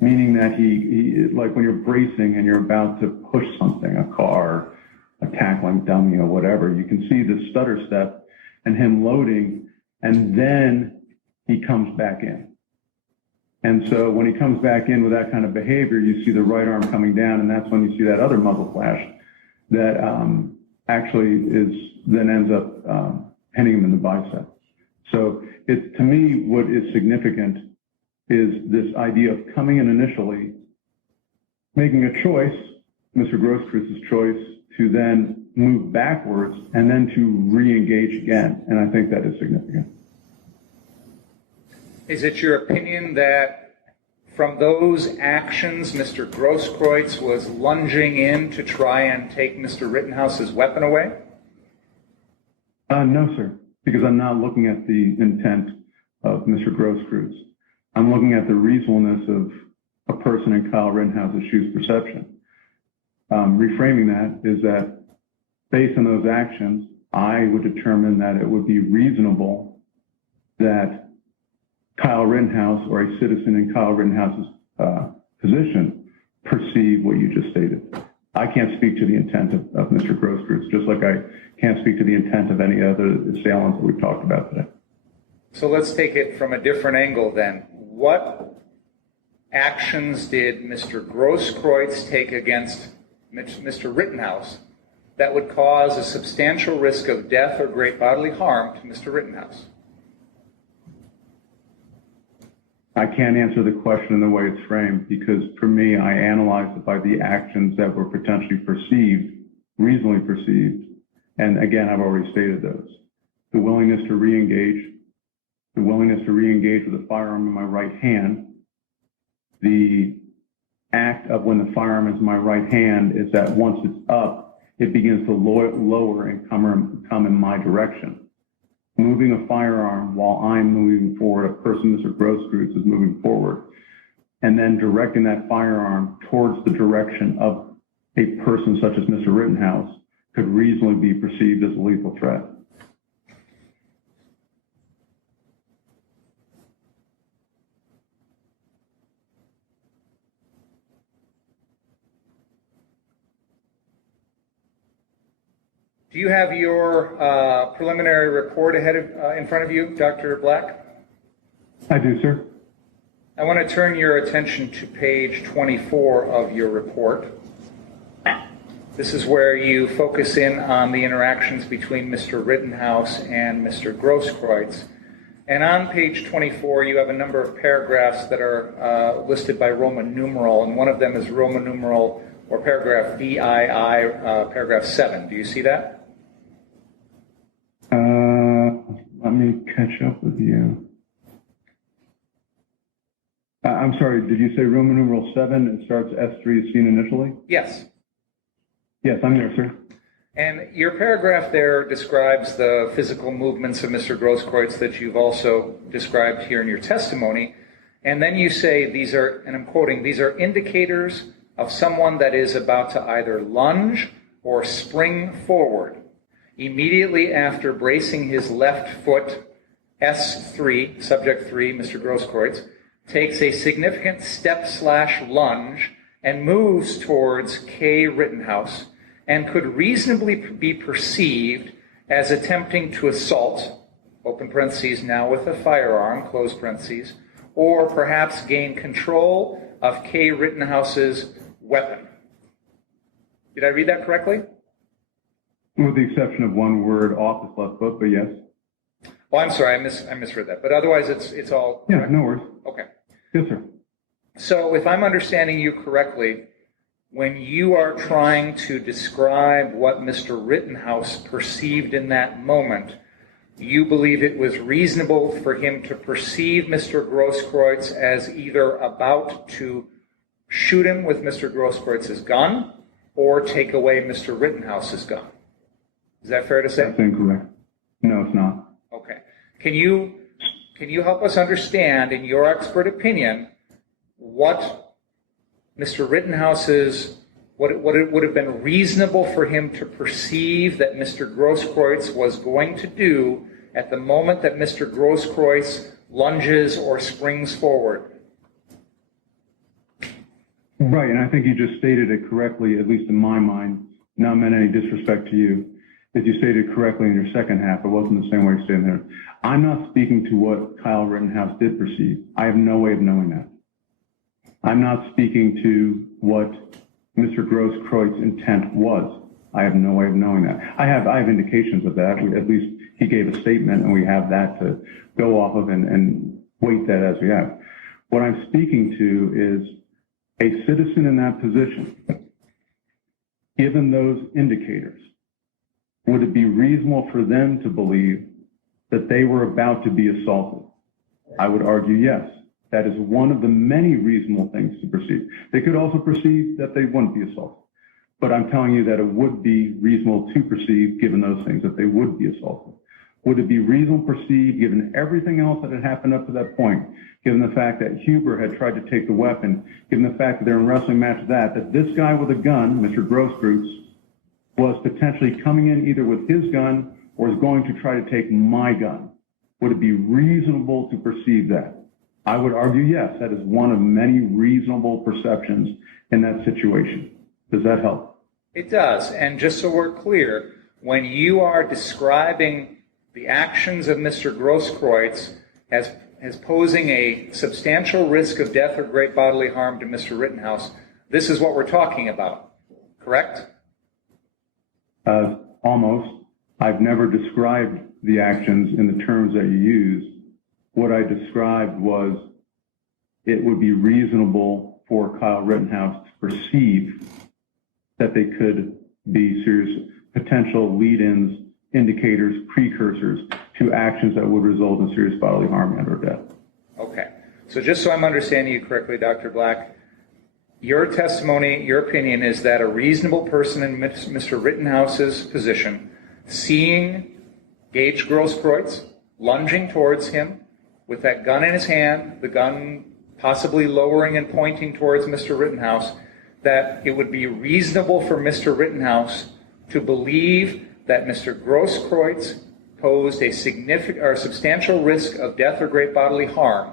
meaning that he like when you're bracing and you're about to push something, a car, a tackling dummy or whatever, you can see the stutter step and him loading, and then he comes back in. And so when he comes back in with that kind of behavior, you see the right arm coming down, and that's when you see that other muzzle flash that actually then ends up hitting him in the bicep. So to me, what is significant is this idea of coming in initially, making a choice, Mr. Grosskreuz's choice, to then move backwards and then to re-engage again. And I think that is significant. Is it your opinion that from those actions, Mr. Grosskreutz was lunging in to try and take Mr. Rittenhouse's weapon away? No, sir, because I'm not looking at the intent of Mr. Grosskreutz. I'm looking at the reasonableness of a person in Kyle Rittenhouse's shoes perception. Reframing that is that based on those actions, I would determine that it would be reasonable that Kyle Rittenhouse or a citizen in Kyle Rittenhouse's position perceive what you just stated. I can't speak to the intent of Mr. Grosskreutz, just like I can't speak to the intent of any other assailants that we've talked about today. So let's take it from a different angle then. What actions did Mr. Grosskreutz take against Mr. Rittenhouse that would cause a substantial risk of death or great bodily harm to Mr. Rittenhouse? I can't answer the question in the way it's framed because for me, I analyze it by the actions that were potentially perceived, reasonably perceived. And again, I've already stated those. The willingness to re-engage with a firearm in my right hand. The act of when the firearm is in my right hand is that once it's up, it begins to lower and come in my direction. Moving a firearm while I'm moving forward, a person, Mr. Grosskreutz, is moving forward, and then directing that firearm towards the direction of a person such as Mr. Rittenhouse could reasonably be perceived as a lethal threat. Do you have your preliminary report in front of you, Dr. Black? I do, sir. I want to turn your attention to page 24 of your report. This is where you focus in on the interactions between Mr. Rittenhouse and Mr. Grosskreutz. And on page 24, you have a number of paragraphs that are listed by Roman numeral, and one of them is Roman numeral or paragraph VII, paragraph 7. Do you see that? Let me catch up with you. I'm sorry, did you say Roman numeral 7? It starts S3 is seen initially? Yes. Yes, I'm there, sir. And your paragraph there describes the physical movements of Mr. Grosskreutz that you've also described here in your testimony. And then you say these are, and I'm quoting, these are indicators of someone that is about to either lunge or spring forward. Immediately after bracing his left foot, S3, subject 3, Mr. Grosskreutz, takes a significant step/lunge and moves towards K. Rittenhouse and could reasonably be perceived as attempting to assault, open parentheses, now with a firearm, close parentheses, or perhaps gain control of K. Rittenhouse's weapon. Did I read that correctly? With the exception of one word off his left foot, but yes. Oh, I'm sorry, I misread that. But otherwise, it's all Yeah, correct. no worries. Okay. Yes, sir. So if I'm understanding you correctly, when you are trying to describe what Mr. Rittenhouse perceived in that moment, you believe it was reasonable for him to perceive Mr. Grosskreutz as either about to shoot him with Mr. Grosskreuz's gun or take away Mr. Rittenhouse's gun. Is that fair to say? That's incorrect. No, it's not. Okay. Can you help us understand, in your expert opinion, what Mr. Rittenhouse's, what it would have been reasonable for him to perceive that Mr. Grosskreutz was going to do at the moment that Mr. Grosskreutz lunges or springs forward? Right, and I think you just stated it correctly, at least in my mind, not meant any disrespect to you. as you stated correctly in your second half, it wasn't the same way you stated there. I'm not speaking to what Kyle Rittenhouse did perceive. I have no way of knowing that. I'm not speaking to what Mr. Grosskreuz's intent was. I have no way of knowing that. I have indications of that. At least he gave a statement, and we have that to go off of and weight that as we have. What I'm speaking to is a citizen in that position, given those indicators, would it be reasonable for them to believe that they were about to be assaulted? I would argue yes. That is one of the many reasonable things to perceive. They could also perceive that they wouldn't be assaulted. But I'm telling you that it would be reasonable to perceive, given those things, that they would be assaulted. Would it be reasonable to perceive, given everything else that had happened up to that point, given the fact that Huber had tried to take the weapon, given the fact that they're in a wrestling match that this guy with a gun, Mr. Grosskreutz, was potentially coming in either with his gun or is going to try to take my gun? Would it be reasonable to perceive that? I would argue yes. That is one of many reasonable perceptions in that situation. Does that help? It does. And just so we're clear, when you are describing the actions of Mr. Grosskreutz as posing a substantial risk of death or great bodily harm to Mr. Rittenhouse, this is what we're talking about, correct? Almost. I've never described the actions in the terms that you used. What I described was it would be reasonable for Kyle Rittenhouse to perceive that they could be serious potential lead-ins, indicators, precursors to actions that would result in serious bodily harm and or death. Okay. So just so I'm understanding you correctly, Dr. Black, your testimony, your opinion is that a reasonable person in Mr. Rittenhouse's position, seeing Gage Grosskreutz lunging towards him with that gun in his hand, the gun possibly lowering and pointing towards Mr. Rittenhouse, that it would be reasonable for Mr. Rittenhouse to believe that Mr. Grosskreutz posed a significant or substantial risk of death or great bodily harm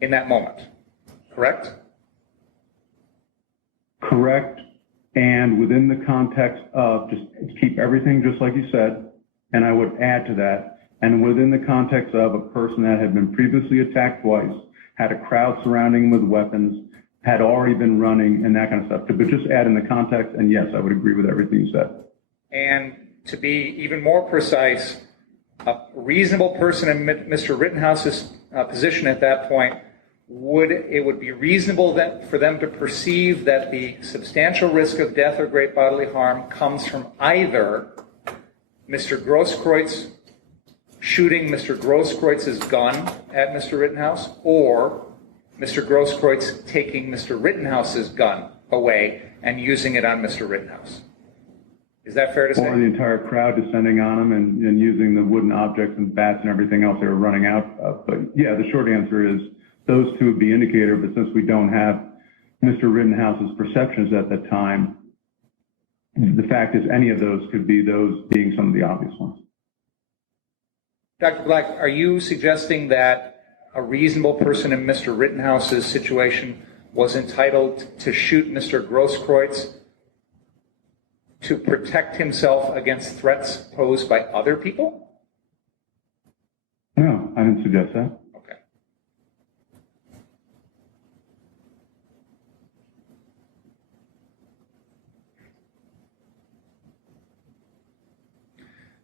in that moment. Correct? Correct. And within the context of just keep everything just like you said, and I would add to that, and within the context of a person that had been previously attacked twice, had a crowd surrounding him with weapons, had already been running and that kind of stuff. But just add in the context, and yes, I would agree with everything you said. And to be even more precise, a reasonable person in Mr. Rittenhouse's position at that point, it would be reasonable for them to perceive that the substantial risk of death or great bodily harm comes from either Mr. Grosskreutz shooting Mr. Grosskreutz's gun at Mr. Rittenhouse, or Mr. Grosskreutz taking Mr. Rittenhouse's gun away and using it on Mr. Rittenhouse. Is that fair to say? Or the entire crowd descending on him and using the wooden objects and bats and everything else they were running out of. But yeah, the short answer is those two would be indicator, but since we don't have Mr. Rittenhouse's perceptions at the time, the fact is any of those could be those being some of the obvious ones. Dr. Black, are you suggesting that a reasonable person in Mr. Rittenhouse's situation was entitled to shoot Mr. Grosskreutz to protect himself against threats posed by other people? No, I didn't suggest that. Okay.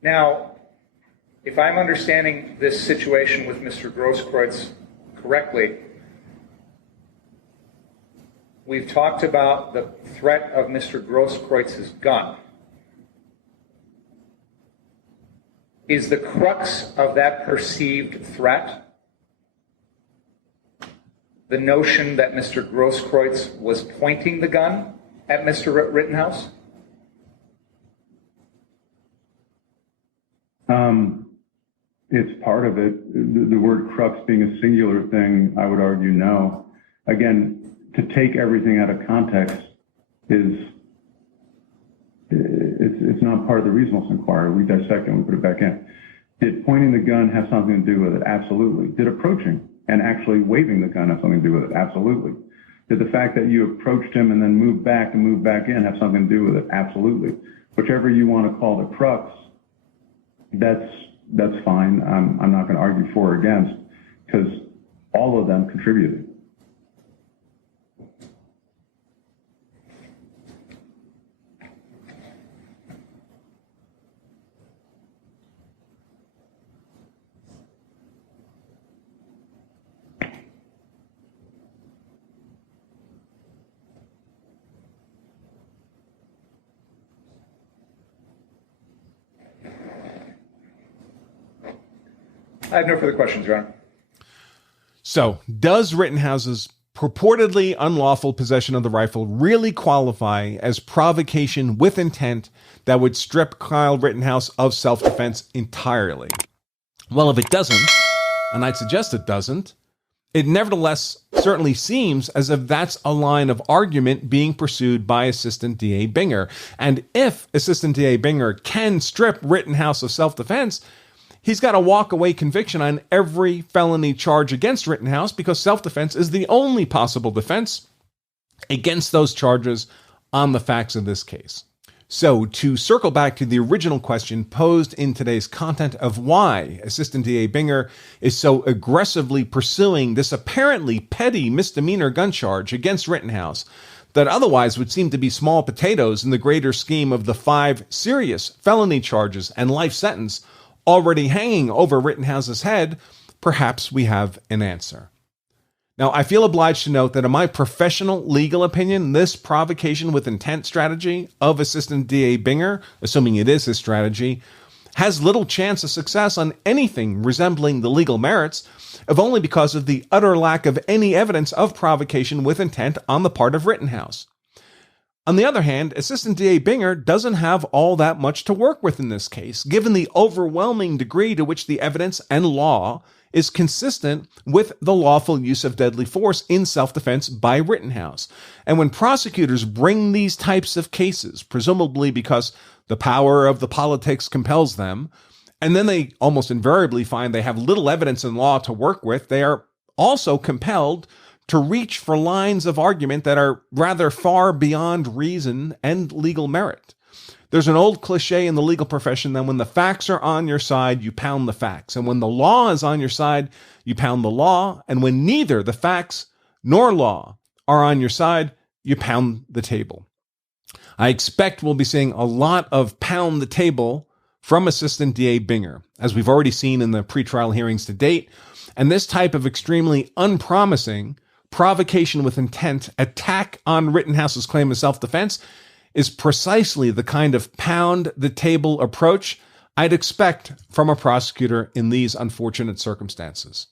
Now, if I'm understanding this situation with Mr. Grosskreutz correctly, we've talked about the threat of Mr. Grosskreuz's gun. Is the crux of that perceived threat the notion that Mr. Grosskreutz was pointing the gun at Mr. Rittenhouse? It's part of it. The word crux being a singular thing, I would argue no. Again, to take everything out of context it's not part of the reasonableness inquiry. We dissect it and we put it back in. Did pointing the gun have something to do with it? Absolutely. Did approaching and actually waving the gun have something to do with it? Absolutely. Did the fact that you approached him and then moved back and moved back in have something to do with it? Absolutely. whichever you want to call the crux, that's fine. I'm not going to argue for or against, because all of them contributed. I have no further questions, Your Honor. So, does Rittenhouse's purportedly unlawful possession of the rifle really qualify as provocation with intent that would strip Kyle Rittenhouse of self-defense entirely? Well, if it doesn't, and I'd suggest it doesn't, it nevertheless certainly seems as if that's a line of argument being pursued by Assistant DA Binger. And if Assistant DA Binger can strip Rittenhouse of self-defense, he's got a walk-away conviction on every felony charge against Rittenhouse, because self-defense is the only possible defense against those charges on the facts of this case. So, to circle back to the original question posed in today's content of why Assistant DA Binger is so aggressively pursuing this apparently petty misdemeanor gun charge against Rittenhouse that otherwise would seem to be small potatoes in the greater scheme of the 5 serious felony charges and life sentence already hanging over Rittenhouse's head, perhaps we have an answer. Now, I feel obliged to note that in my professional legal opinion, this provocation with intent strategy of Assistant DA Binger, assuming it is his strategy, has little chance of success on anything resembling the legal merits, if only because of the utter lack of any evidence of provocation with intent on the part of Rittenhouse. On the other hand, Assistant DA Binger doesn't have all that much to work with in this case, given the overwhelming degree to which the evidence and law is consistent with the lawful use of deadly force in self-defense by Rittenhouse. And when prosecutors bring these types of cases, presumably because the power of the politics compels them, and then they almost invariably find they have little evidence in law to work with, they are also compelled to reach for lines of argument that are rather far beyond reason and legal merit. There's an old cliche in the legal profession that when the facts are on your side, you pound the facts. And when the law is on your side, you pound the law. And when neither the facts nor law are on your side, you pound the table. I expect we'll be seeing a lot of pound the table from Assistant DA Binger, as we've already seen in the pretrial hearings to date. And this type of extremely unpromising provocation with intent attack on Rittenhouse's claim of self-defense is precisely the kind of pound the table approach I'd expect from a prosecutor in these unfortunate circumstances.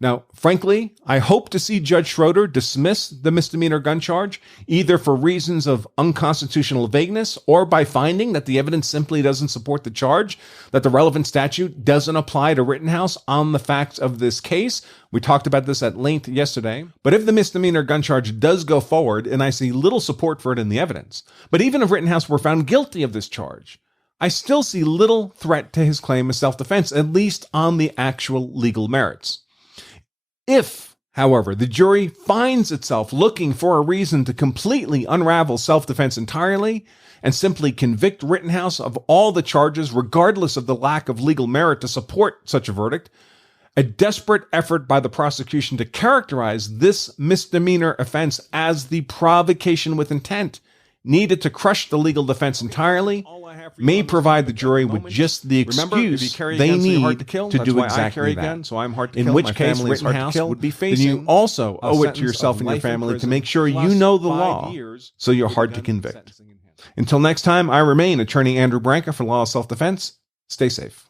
Now, frankly, I hope to see Judge Schroeder dismiss the misdemeanor gun charge, either for reasons of unconstitutional vagueness or by finding that the evidence simply doesn't support the charge, that the relevant statute doesn't apply to Rittenhouse on the facts of this case. We talked about this at length yesterday. But if the misdemeanor gun charge does go forward, and I see little support for it in the evidence, but even if Rittenhouse were found guilty of this charge, I still see little threat to his claim of self-defense, at least on the actual legal merits. If, however, the jury finds itself looking for a reason to completely unravel self-defense entirely and simply convict Rittenhouse of all the charges regardless of the lack of legal merit to support such a verdict, a desperate effort by the prosecution to characterize this misdemeanor offense as the provocation with intent needed to crush the legal defense entirely may provide the jury with just the excuse they need to do exactly that. In which case, Rittenhouse would be facing, then you also owe it to yourself and your family to make sure you know the law, so you're hard to convict. Until next time, I remain Attorney Andrew Branca for Law of Self-Defense. Stay safe.